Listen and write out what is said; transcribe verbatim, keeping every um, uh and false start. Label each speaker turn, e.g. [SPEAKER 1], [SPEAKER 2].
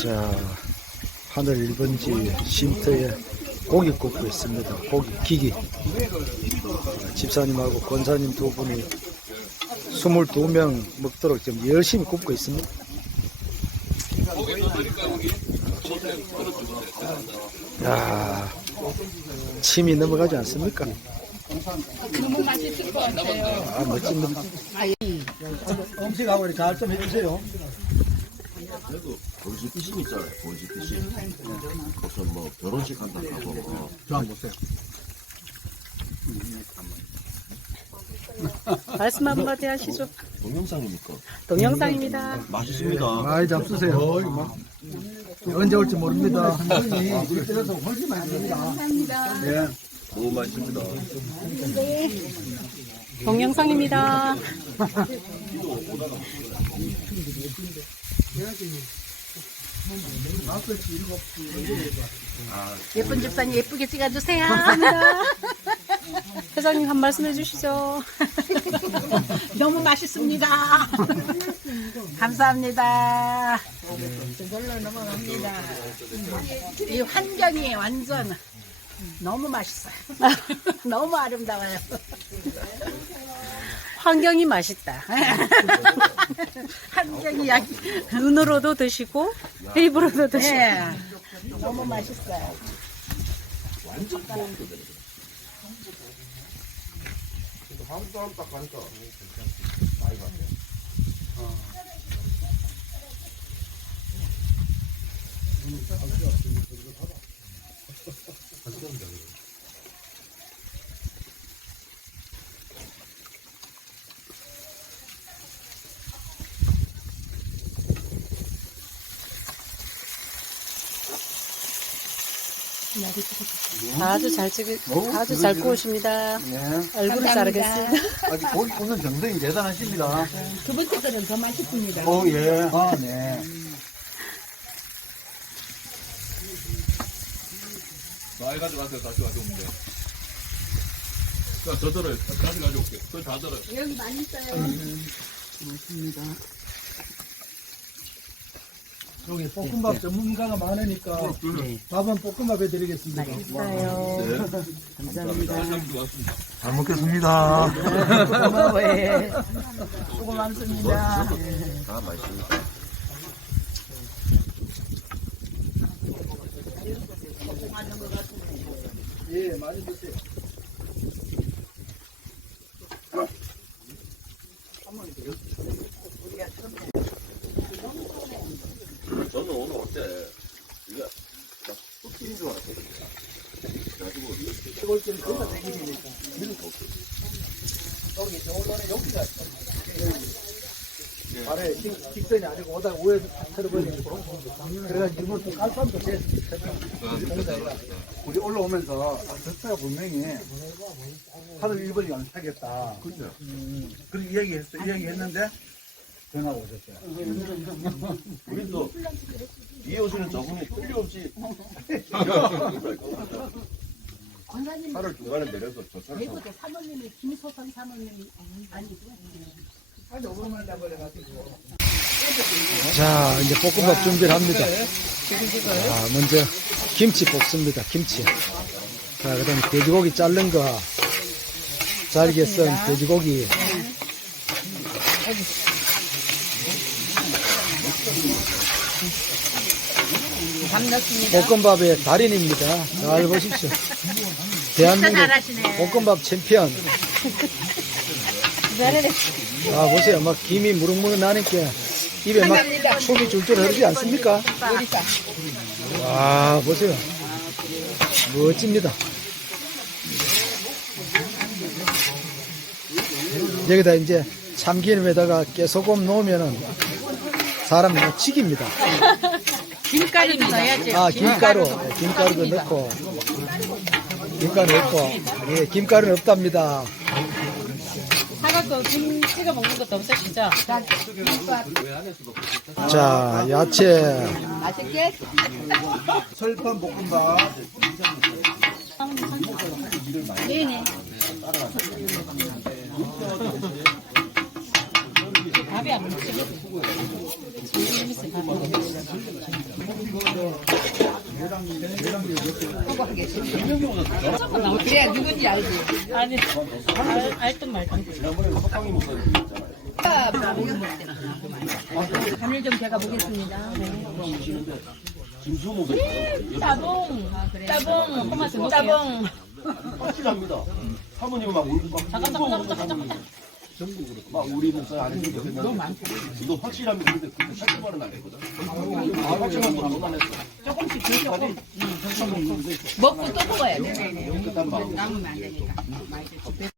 [SPEAKER 1] 자, 하늘 일 번지 쉼터에 고기 굽고 있습니다. 고기 기기. 집사님하고 권사님 두 분이 스물두 명 먹도록 지금 열심히 굽고 있습니다. 야, 침이 넘어가지 않습니까?
[SPEAKER 2] 너무 맛있을 것 같아요.
[SPEAKER 1] 아, 멋집니다.
[SPEAKER 3] 음식하고 잘 좀 해주세요.
[SPEAKER 4] 그래도 본식 피신 있잖아요. 본식 피신. 무슨 뭐 결혼식 한다 하고 뭐.
[SPEAKER 3] 저 한번 보세요.
[SPEAKER 2] 말씀 한마디 하시죠.
[SPEAKER 4] 동영상입니까?
[SPEAKER 2] 동영상입니다.
[SPEAKER 4] 맛있습니다.
[SPEAKER 3] 많이 잡수세요. 언제 올지 모릅니다. 한번이 그때서 훨씬 많이 됩니다.
[SPEAKER 2] 감사합니다.
[SPEAKER 3] 예.
[SPEAKER 4] 너무 맛있습니다.
[SPEAKER 2] 동영상입니다. 예쁜 집사님 예쁘게 찍어주세요. 회장님 한 말씀 해주시죠.
[SPEAKER 5] 너무 맛있습니다. 감사합니다. 저걸로 넘어갑니다. 이 환경이 완전 너무 맛있어요. 너무 아름다워요.
[SPEAKER 2] 환경이 맛있다.
[SPEAKER 5] 환경이 양
[SPEAKER 2] 눈으로도 드시고 입으로도 드시고.
[SPEAKER 5] 네. 너무 맛있어요.
[SPEAKER 2] 아주 잘 찍으, 아주 잘 구우십니다.
[SPEAKER 3] 네.
[SPEAKER 2] 얼굴을 자르겠습니다.
[SPEAKER 3] 아직 고기 굽는 정성이 대단하십니다.
[SPEAKER 5] 두 번째 거는 더 맛있습니다.
[SPEAKER 3] 오, 예. 아, 네.
[SPEAKER 6] 많이 가져가세요. 다시 가져오면 돼. 자, 저 들어요. 다시 가져올게. 그거 다 들어요.
[SPEAKER 5] 여기 많이 있어요.
[SPEAKER 3] 여기 볶음밥 전문가가 많으니까 밥은 볶음밥 해드리겠습니다.
[SPEAKER 2] 맛있어요. 감사합니다.
[SPEAKER 6] 왔습니다.
[SPEAKER 3] 잘 먹겠습니다.
[SPEAKER 5] 고마워해. 수고 많습니다.
[SPEAKER 4] 다 맛있습니다.
[SPEAKER 3] 예, 많이 드세요.
[SPEAKER 4] 저는 오늘 올 때 이게 막 뚝뚝인 줄 알았거든요. 그래가지고
[SPEAKER 3] 시골 좀 거기다 대기니까. 여기 저번에 여기가 발에 직- 직선이 아니고 오다가 우에서 탁 틀어버리니까 그래가지고 이번 또 깔쌈도 됐다. 공사가 우리 올라오면서 아, 저 차가 분명히 하루 일 번이 안 타겠다.
[SPEAKER 4] 그죠?
[SPEAKER 3] 음, 그렇게 이야기했어. 이야기했는데 전화가 오셨어요.
[SPEAKER 4] 우리도 이 오시는 저분이 틀림없이 차를 중간에 내려서 저 차를 타고
[SPEAKER 5] 내부대 사모님이 김소선 사모님 아니고.
[SPEAKER 1] 자, 이제 볶음밥 준비를 합니다. 자, 먼저 김치 볶습니다. 김치. 자, 그 다음에 돼지고기 자른 거, 잘게 썬 돼지고기.
[SPEAKER 5] 밥 넣습니다.
[SPEAKER 1] 볶음밥의 달인입니다. 잘 보십시오. 대한민국 볶음밥 챔피언. 아, 보세요. 막 김이 무릉무릉 나니까 입에 막 속이 줄줄 흐르지 않습니까? 와, 보세요. 멋집니다. 여기다 이제 참기름에다가 깨소금 넣으면은 사람 미치깁니다.
[SPEAKER 5] 김가루도 넣어야지.
[SPEAKER 1] 아, 김가루. 네, 김가루도 넣고. 김가루 넣고. 예, 김가루는 없답니다.
[SPEAKER 2] 사갖고 김 찍어 먹는 것도 없으시죠?
[SPEAKER 1] 자, 야채.
[SPEAKER 5] 맛있게.
[SPEAKER 3] 설판 볶음밥.
[SPEAKER 5] 네네.
[SPEAKER 2] 밥이 안 먹지. 밥이 안 먹지.
[SPEAKER 5] 하고 하겠습니다. 그래야 누군지 알지.
[SPEAKER 2] 아니, 알, 알듯 말든.
[SPEAKER 5] 간을 좀 제가 보겠습니다.
[SPEAKER 4] 김수 목소리
[SPEAKER 2] 따봉, 따봉, 토마스
[SPEAKER 5] 따봉.
[SPEAKER 2] 따봉.
[SPEAKER 4] 확실합니다. 사모님은 막 울고 막
[SPEAKER 2] 잠깐, 잠깐, 잠깐, 잠깐, 잠깐.
[SPEAKER 4] 막 우리 목소리 안 했는데 너무 많고 이거 확실합니다. 근데 그때 삭제 말은 안 했거든. 아, 확실한 거 너무 안 했어.
[SPEAKER 5] 조금씩 더 조금. 먹고 또 먹어야 돼.
[SPEAKER 4] 끝단 마음.
[SPEAKER 5] 남으면 안 되니까.